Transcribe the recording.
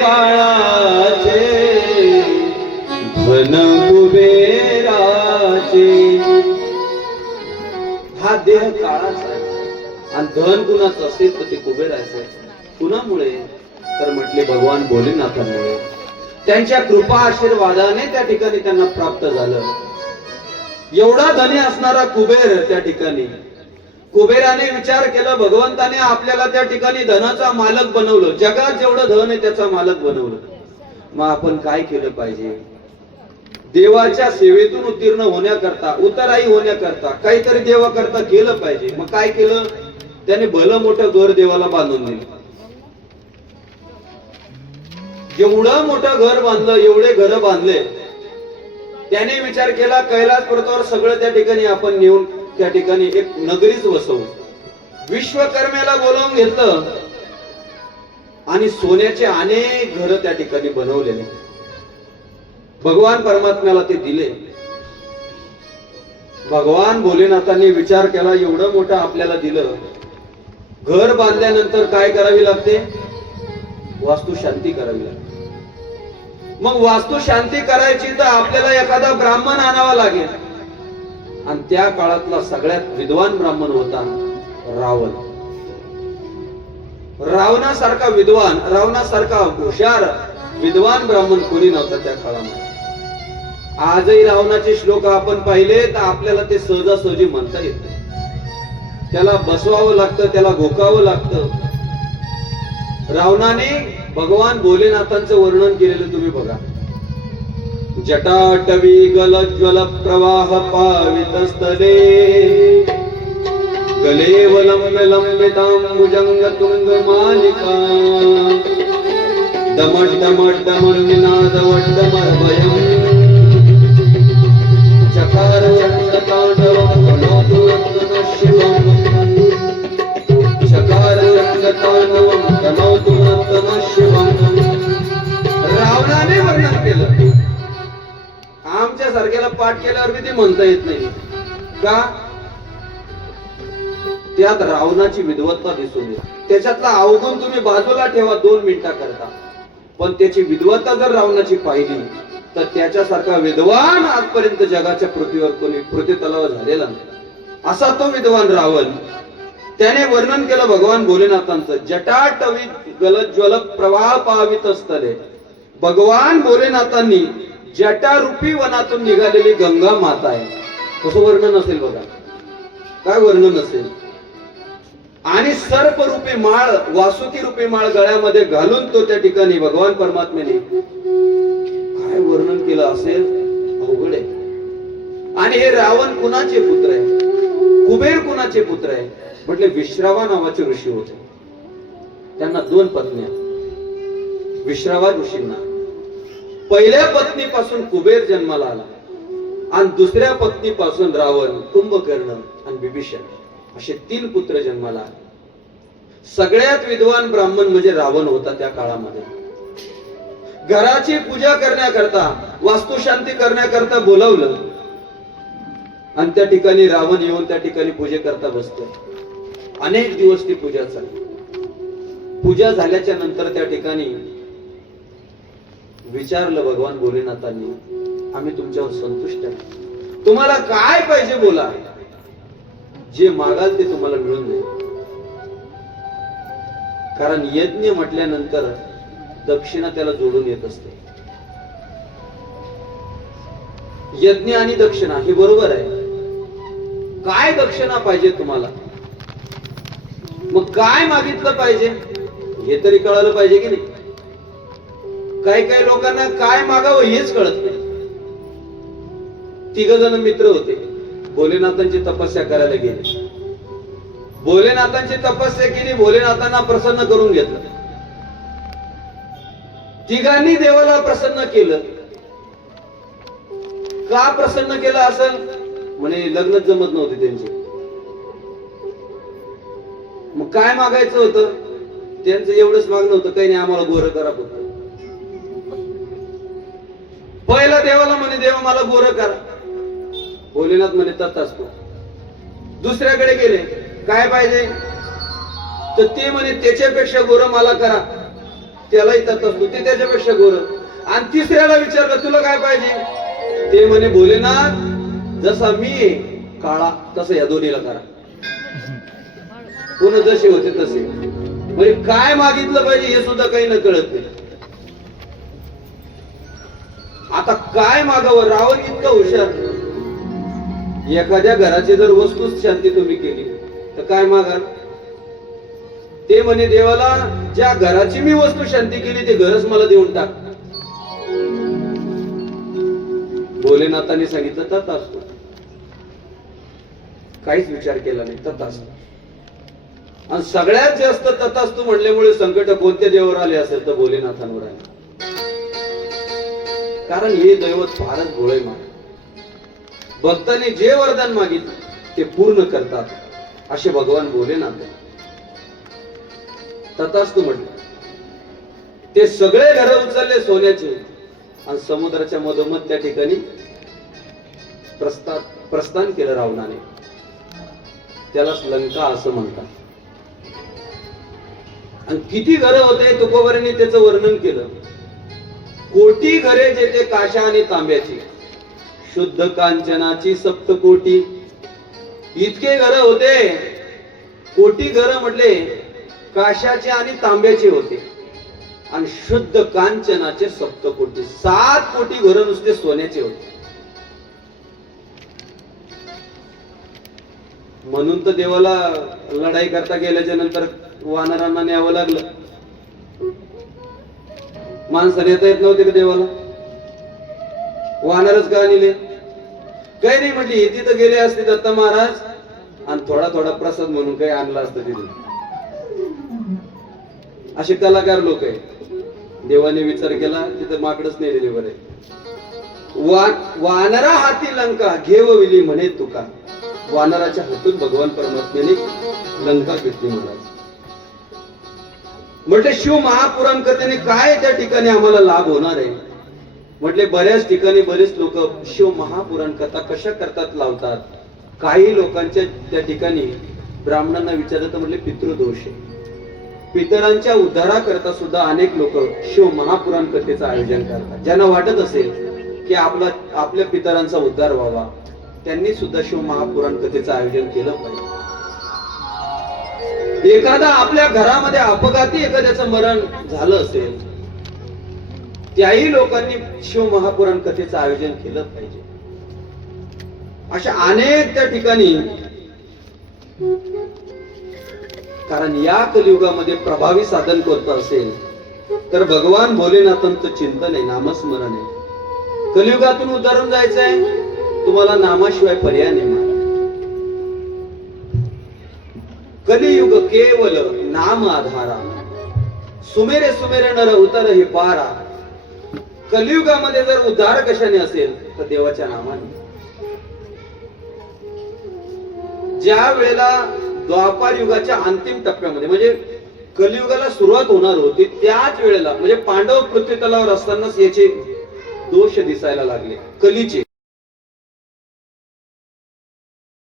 काळाचे धन कुबेराचे. हा देह काळाचा आहे आणि धन कुणाचं असेल तर ते कुबेराचं आहे. कुणामुळे तर म्हटले भगवान भोलेनाथांमुळे. त्यांच्या कृपा आशीर्वादाने त्या ठिकाणी त्यांना प्राप्त झालं. एवढा धनी असणारा कुबेर त्या ठिकाणी, कुबेराने विचार केला, भगवंताने आपल्याला त्या ठिकाणी धनाचा मालक बनवलं, जगात जेवढं धन आहे त्याचा मालक बनवलं. मग आपण काय केलं पाहिजे? देवाच्या सेवेतून उत्तीर्ण होण्याकरता, उतराई होण्याकरता काहीतरी देवाकरता केलं पाहिजे. मग काय केलं? त्याने भलं मोठं घर देवाला बांधून दिलं. एवढं मोठं घर बांधलं, एवढे घर बांधले. त्याने विचार केला, कैलास पर्वतावर सगळं त्या ठिकाणी आपण नेऊन त्या ठिकाणी एक नगरीच वसवू. विश्वकर्म्याला बोलावून घेतलं आणि सोन्याचे अनेक घर त्या ठिकाणी बनवलेले. भगवान परमात्म्याला ते दिले. भगवान भोलेनाथांनी विचार केला, एवढं मोठं आपल्याला दिलं, घर बांधल्यानंतर काय करावी लागते? वास्तुशांती करावी लागते. मग वास्तुशांती करायची तर आपल्याला एखादा ब्राह्मण आणावा लागेल. आणि त्या काळातला सगळ्यात विद्वान ब्राह्मण होता रावण. रावणासारखा विद्वान, रावणासारखा हुशार विद्वान ब्राह्मण कोणी नव्हता त्या काळामध्ये. आजही रावणाचे श्लोक आपण पाहिले तर आपल्याला ते सहजासहजी म्हणता येत नाही. त्याला बसवावं लागतं, त्याला घोकावं लागतं. रावणाने भगवान भोलेनाथांचं वर्णन केलेलं तुम्ही बघा. जटाटवी गलज्वल प्रवाह पावितस्थले गले वलंब लंबितांबुजंग तुंग मालिका दमट दमट दमट निनाद वड्डमर्भयम् चकार चंडतांडवं मनोतु नमः शिवम् चकार चंडतांडवं मनोतु नमः शिवम्. रावणाने वर्णन केलं. आमच्या सारख्याला पाठ केल्यावर बी ते म्हणता येत नाही. का? त्यात रावणाची विद्वत्ता दिसून येते. त्याच्यातला अवगुण तुम्ही बाजूला ठेवा 2 मिनिटा करता, पण त्याची विद्वत्ता जर रावणाची पाहिली तर त्याच्यासारखा विद्वान आजपर्यंत जगाच्या पृथ्वीवर कोणी पृथ्वीतलावर झालेला नाही. असा तो विद्वान रावण. त्याने वर्णन केलं भगवान भोलेनाथांचं. जटाटवी गलज्वल प्रवाह पावित असतले. भगवान भोलेनाथांनी जटारूपी वनातून निघालेली गंगा माता आहे. कसं वर्णन असेल बघा, काय वर्णन असेल. आणि सर्परूपी माळ, वासुकी रूपी माळ गळ्यामध्ये घालून तो त्या ठिकाणी भगवान परमात्म्याने काय वर्णन केलं असेल, अवघड आहे. आणि हे रावण कुणाचे पुत्र आहे? कुबेर कुणाचे पुत्र आहे? म्हटले विश्रावा नावाचे ऋषी होते. त्यांना 2 पत्न्या. विश्रावा ऋषींना पहिल्या पत्नीपासून कुबेर जन्माला आला आणि दुसऱ्या पत्नीपासून रावण, कुंभकर्ण आणि विभीषण असे 3 पुत्र जन्माला आले. सगळ्यात विद्वान ब्राह्मण म्हणजे रावण होता त्या काळामध्ये. घराची पूजा करण्याकरता, वास्तुशांती करण्याकरता बोलावलं आणि त्या ठिकाणी रावण येऊन त्या ठिकाणी पूजेकरता बसतो. अनेक दिवस ती पूजा चालली. पूजा झाल्याच्या नंतर त्या ठिकाणी विचारलं भगवान भोलेनाथांनी, आम्ही तुमच्यावर संतुष्ट आहे, तुम्हाला काय पाहिजे बोला, जे मागाल ते तुम्हाला मिळून जाईल. कारण यज्ञ म्हटल्यानंतर दक्षिणा त्याला जोडून येत असते. यज्ञ आणि दक्षिणा हे बरोबर आहे. काय दक्षिणा पाहिजे तुम्हाला? मग काय मागितलं पाहिजे हे तरी कळालं पाहिजे की नाही. काही काही लोकांना काय मागावं हेच कळत नाही. 3 जण मित्र होते, भोलेनाथांची तपस्या करायला गेले. भोलेनाथांची तपस्या केली, भोलेनाथांना प्रसन्न करून घेतलं. तिघांनी देवाला प्रसन्न केलं. का प्रसन्न केलं असेल? म्हणे लग्नच जमत नव्हते त्यांचे. मग काय मागायचं होतं? त्यांचं एवढंच मागणं होतं, काही नाही आम्हाला गोरं करा फक्त. पहिला देवाला म्हणे, देवा मला गोरं करा. भोलेनाथ म्हणे तथाच तो. दुसऱ्याकडे गेले, काय पाहिजे? तर ते म्हणे त्याच्यापेक्षा गोरं मला करा. त्यालाही तथास्तु, ते त्याच्यापेक्षा गोर. आणि तिसऱ्याला विचारलं तुला काय पाहिजे, ते म्हणे भोलेनाथ जसा मी आहे काळा तसं या दोन्हीला करा. कोण जसे होते तसे. म्हणजे काय मागितलं पाहिजे हे सुद्धा काही न कळत नाही. आता काय मागावं, रावण इतका हुशार. एखाद्या घराची जर वस्तूच शांती तुम्ही केली तर काय मागाल, ते म्हणे देवाला ज्या घराची मी वस्तू शांती केली ते घरच मला देऊन टाक. भोलेनाथाने सांगितलं तथास्तु. काहीच विचार केला नाही, तथास्तु. आणि सगळ्यात जास्त तथास्तु म्हणल्यामुळे संकट कोणत्या देवावर आले असेल तर भोलेनाथांवर आले. कारण हे दैवत फारच भोळे मान. भक्तांनी जे वरदान मागितले ते पूर्ण करतात असे भगवान भोलेनाथ. तथास्तु म्हटलं. ते सगळे घर उचलले सोन्याचे आणि समुद्राच्या मधोमध त्या ठिकाणी प्रस्थान केलं रावणाने. त्यालाच लंका असं म्हणतात. आणि किती घरं होते तुकोबारांनी त्याचं वर्णन केलं. कोटी घरे जेथे काशा आणि तांब्याची, शुद्ध कांचनाची सप्तकोटी. इतके घर होते. कोटी घर म्हटले काशाचे आणि तांब्याचे होते आणि शुद्ध कांचनाचे सप्तकोटी. 7 कोटी घर नुसते सोन्याचे होते. म्हणून तर देवाला लढाई करता गेल्याच्या नंतर वानरांना न्यावं लागलं. माणसाने येता येत नव्हते का देवाला, वानरच का नेले. काही नाही म्हटली तिथं गेले असते दत्त महाराज आणि थोडा थोडा प्रसाद म्हणून काही आणला असतं तिथे. असे कलाकार लोक आहे. देवाने विचार केला तिथं माकडच नाही दिले बरे. वानरा हाती लंका घेवविली म्हणे तुका. वानराच्या हातून भगवान परमात्म्याने लंका घेतली महाराज. म्हटले शिव महापुराण करताना काय त्या ठिकाणी आम्हाला लाभ होणार आहे. म्हटले बऱ्याच ठिकाणी बरेच लोक शिव महापुराण कथा कशा करतात लावतात. काही लोकांच्या त्या ठिकाणी ब्राह्मणांना विचारलं तर म्हटले पितृदोष आहे. पितरांच्या उद्धाराकरता सुद्धा अनेक लोक शिव महापुराण कथेचं आयोजन करतात. ज्यांना वाटत असेल की आपल्या पितरांचा उद्धार व्हावा त्यांनी सुद्धा शिव महापुराण कथेचं आयोजन केलं पाहिजे. एखादा आपल्या घरामध्ये अपघाती एखाद्याचं मरण झालं असेल त्याही लोकांनी शिव महापुराण कथेचं आयोजन केलं पाहिजे. अशा अनेक त्या ठिकाणी. कारण या कलियुगामध्ये प्रभावी साधन करत असेल तर भगवान भोलेनाथांचं चिंतन आहे, नामस्मरण आहे. कलियुगातून उतरून जायचंय तुम्हाला नामाशिवाय पर्याय नाही. कलियुग केवल नाम आधारा, सुमेरे सुमेरे नर उतर हे पारा. कलियुगामध्ये जर उद्धार कशाने असेल तर देवाच्या नामाने. ज्या वेळेला द्वापार युगाच्या अंतिम टप्प्यामध्ये म्हणजे कलियुगाला सुरुवात होणार होती त्याच वेळेला म्हणजे पांडव पृथ्वी तलावर असतानाच याचे दोष दिसायला लागले कलीचे.